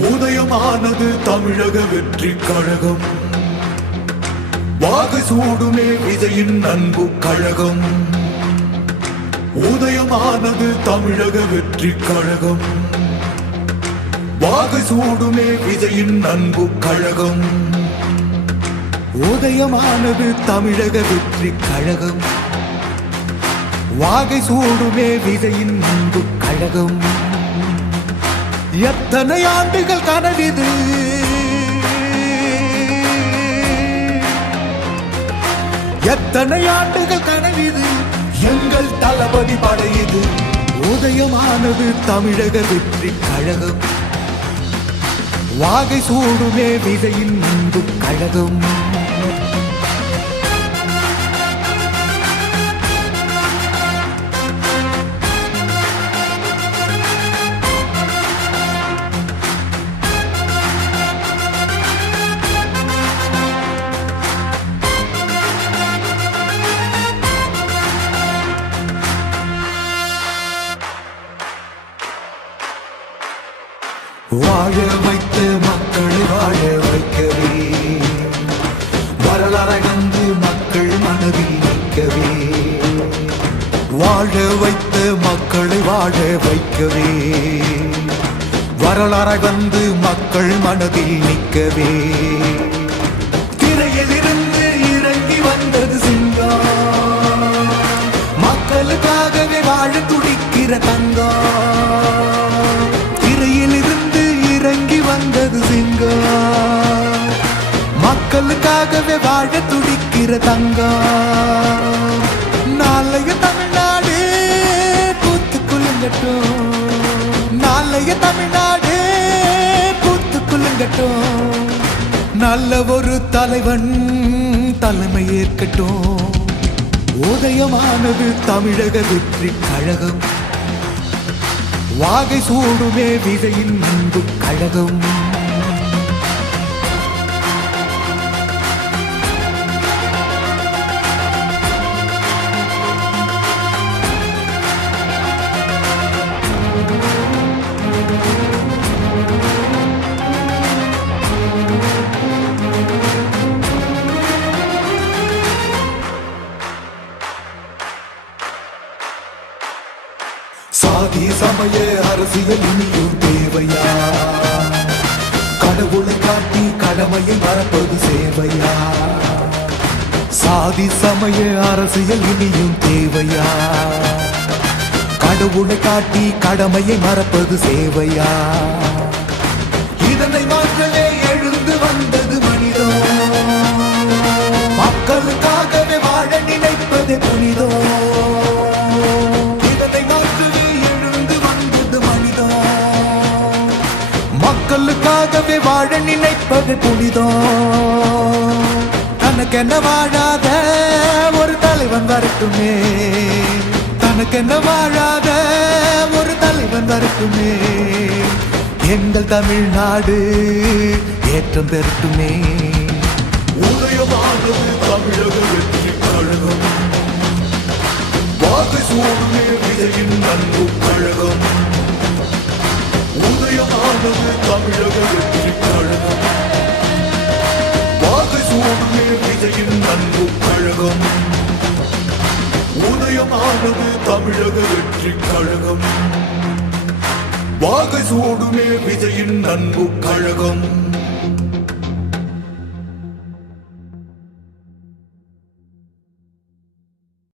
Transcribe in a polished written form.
உதயமானது தமிழக வெற்றி கழகம். வாகை சூடுமே விஜயின் அன்பு கழகம். உதயமானது தமிழக வெற்றி கழகம். வாகை சூடுமே விஜயின் அன்பு கழகம். உதயமானது தமிழக வெற்றி கழகம். வாகை சூடுமே விஜயின் அன்பு கழகம். எத்தனை ஆண்டுகள் கனவிது, எத்தனை ஆண்டுகள் கனவிது, எங்கள் தளபதி படையுது. உதயமானது தமிழக வெற்றி கழகம். வாகை சூடுமே விஜயின் அன்பு கழகம். வாழ வைத்த மக்களை வாழ வைக்கவே, வரலாறை வந்து மக்கள் மனதில் நிற்கவே. வாழ வைத்த மக்களை வாழ வைக்கவே, வரலாறை வந்து மக்கள் மனதில் நிற்கவே. திரையிலிருந்து இறங்கி வந்தது சிங்கம், மக்களுக்காகவே வாழ துடிக்கிற தங்கம். வந்தது சிங்கம், மக்களுக்காகவே வாழ துடிக்கிற தங்கம். நாளைய தமிழ்நாடு பூத்து குலுங்கட்டும், நாளைய தமிழ்நாடு பூத்து குலுங்கட்டும். நல்ல ஒரு தலைவன் தலைமை ஏற்கட்டும். உதயமானது தமிழக வெற்றி கழகம். வாகை சூடுமே விஜயின் அன்பு கழகம். சாதி சமய அரசியல் இனியும் தேவையா? கடவுளை காட்டி கடமையை மறப்பது சேவையா? சாதி சமய அரசியல் இனியும் தேவையா? கடவுளை காட்டி கடமையை மறப்பது சேவையா? இதனை மாற்றவே எழுந்து வந்தது மனிதம், மக்களுக்காகவே வாழ நினைப்பது புனிதம். மக்களுக்காகவே வாழ நினைப்பது புனிதம். தனக்கென்ன வாழாத ஒரு தலைவன் வரட்டுமே, தனக்கென்ன வாழாத ஒரு தலைவன் வரட்டுமே. எங்கள் தமிழ்நாடு ஏற்றம் பெறட்டுமே. உதயமானது தமிழக வெற்றி கழகம். வாகை சூடுமே விஜயின் அன்பு கழகம். உதயமானது தமிழக வெற்றி கழகம். வாகை சூடுமே விஜயின் அன்பு கழகம். உதயமானது தமிழக வெற்றி கழகம். வாகை சூடுமே விஜயின் அன்பு கழகம்.